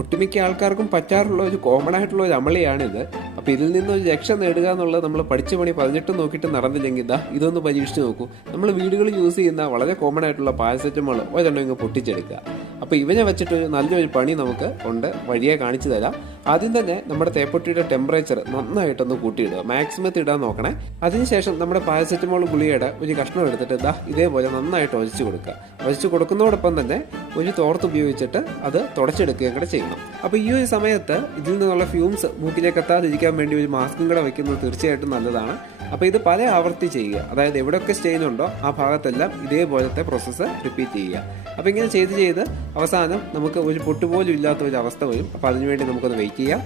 ഒട്ടുമിക്ക ആൾക്കാർക്കും പറ്റാറുള്ള ഒരു കോമൺ ആയിട്ടുള്ള ഒരു അമളിയാണിത്. അപ്പോൾ ഇതിൽ നിന്ന് ഒരു രക്ഷ നേടുക എന്നുള്ളത് നമ്മൾ പഠിച്ച പണി പതിനെട്ട് നോക്കിയിട്ട് നടന്നില്ലെങ്കിൽ ഇതാ ഇതൊന്ന് പരീക്ഷിച്ച് നോക്കൂ. നമ്മൾ വീടുകളിൽ യൂസ് ചെയ്യുന്ന വളരെ കോമൺ ആയിട്ടുള്ള പാരസെറ്റമോൾ ഒരെണ്ണം ഇങ്ങ് പൊട്ടിച്ചെടുക്കുക. അപ്പോൾ ഇവനെ വെച്ചിട്ട് നല്ലൊരു പണി നമുക്ക് ഉണ്ട്. വഴിയെ കാണിച്ചു തരാം. ആദ്യം തന്നെ നമ്മുടെ തേപ്പൊട്ടിയുടെ ടെമ്പറേച്ചർ നന്നായിട്ടൊന്ന് കൂട്ടിയിടുക. മാക്സിമത്തിൽ ഇടാൻ നോക്കണേ. അതിനുശേഷം നമ്മുടെ പാരസെറ്റമോൾ ഗുളികയുടെ ഒരു കഷ്ണം എടുത്തിട്ട് ഇതാ ഇതേപോലെ നന്നായിട്ട് ഒഴിച്ചു കൊടുക്കുക. ഒഴിച്ചു കൊടുക്കുന്നതോടൊപ്പം തന്നെ ഒരു തോർത്ത് ഉപയോഗിച്ചിട്ട് അത് തുടച്ചെടുക്കുകയും കൂടെ ചെയ്യണം. അപ്പോൾ ഈ ഒരു സമയത്ത് ഇതിൽ നിന്നുള്ള ഫ്യൂംസ് മൂക്കിലേക്ക് എത്താതിരിക്കാൻ വേണ്ടി ഒരു മാസ്കും കൂടെ വെക്കുന്നത് തീർച്ചയായിട്ടും നല്ലതാണ്. അപ്പോൾ ഇത് പല ആവർത്തി ചെയ്യുക. അതായത് എവിടെയൊക്കെ ഉണ്ടോ ആ ഭാഗത്തെല്ലാം ഇതേപോലത്തെ പ്രോസസ്സ് റിപ്പീറ്റ് ചെയ്യുക. അപ്പോൾ ഇങ്ങനെ ചെയ്ത് ചെയ്ത് അവസാനം നമുക്ക് ഒരു പൊട്ടുപോലും ഇല്ലാത്ത ഒരു അവസ്ഥ വരും. അപ്പോൾ അതിനുവേണ്ടി നമുക്കൊന്ന് വെയിറ്റ് ചെയ്യാം.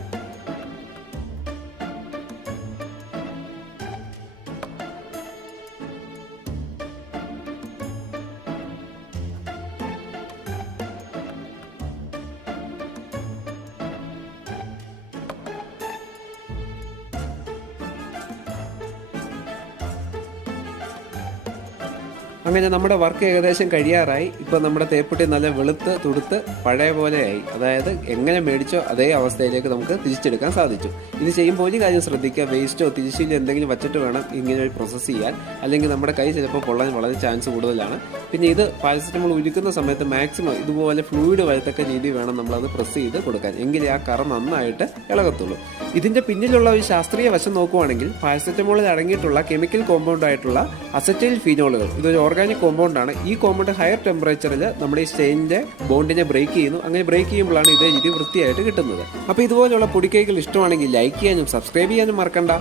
അങ്ങനെ നമ്മുടെ വർക്ക് ഏകദേശം കഴിയാറായി. ഇപ്പോൾ നമ്മുടെ തേപ്പുട്ടി നല്ല വെളുത്ത് തുടുത്ത് പഴയ പോലെയായി. അതായത് എങ്ങനെ മേടിച്ചോ അതേ അവസ്ഥയിലേക്ക് നമുക്ക് തിരിച്ചെടുക്കാൻ സാധിച്ചു. ഇത് ചെയ്യുമ്പോൾ ഒരു കാര്യം ശ്രദ്ധിക്കുക. വേസ്റ്റോ തിരിച്ചില്ല എന്തെങ്കിലും വച്ചിട്ട് വേണം ഇങ്ങനെ പ്രോസസ്സ് ചെയ്യാൻ. അല്ലെങ്കിൽ നമ്മുടെ കൈ ചിലപ്പോൾ പൊള്ളാൻ വളരെ ചാൻസ് കൂടുതലാണ്. പിന്നെ ഇത് പാരസെറ്റമോൾ ഉരുക്കുന്ന സമയത്ത് മാക്സിമം ഇതുപോലെ ഫ്ലൂയിഡ് വരത്തക്ക രീതി വേണം നമ്മളത് പ്രസ് ചെയ്ത് കൊടുക്കാൻ. എങ്കിലേ ആ കറ നന്നായിട്ട് ഇളകത്തുള്ളൂ. ഇതിന്റെ പിന്നിലുള്ള ഒരു ശാസ്ത്രീയ വശം നോക്കുവാണെങ്കിൽ പാരസെറ്റമോളിൽ അടങ്ങിയിട്ടുള്ള കെമിക്കൽ കോമ്പൗണ്ട് ആയിട്ടുള്ള അസറ്റൈൽ ഫീനോളുകൾ ഇതൊരു ഓർഗാനിക് കോമ്പൗണ്ട് ആണ്. ഈ കോമ്പൗണ്ട് ഹയർ ടെമ്പറേച്ചറിൽ നമ്മൾ ഈ സ്റ്റെയിന്റെ ബോണ്ടിനെ ബ്രേക്ക് ചെയ്യുന്നു. അങ്ങനെ ബ്രേക്ക് ചെയ്യുമ്പോഴാണ് ഇതേ രീതി വൃത്തിയായിട്ട് കിട്ടുന്നത്. അപ്പോൾ ഇതുപോലുള്ള പൊടിക്കൈകൾ ഇഷ്ടമാണെങ്കിൽ ലൈക്ക് ചെയ്യാനും സബ്സ്ക്രൈബ് ചെയ്യാനും മറക്കണ്ട.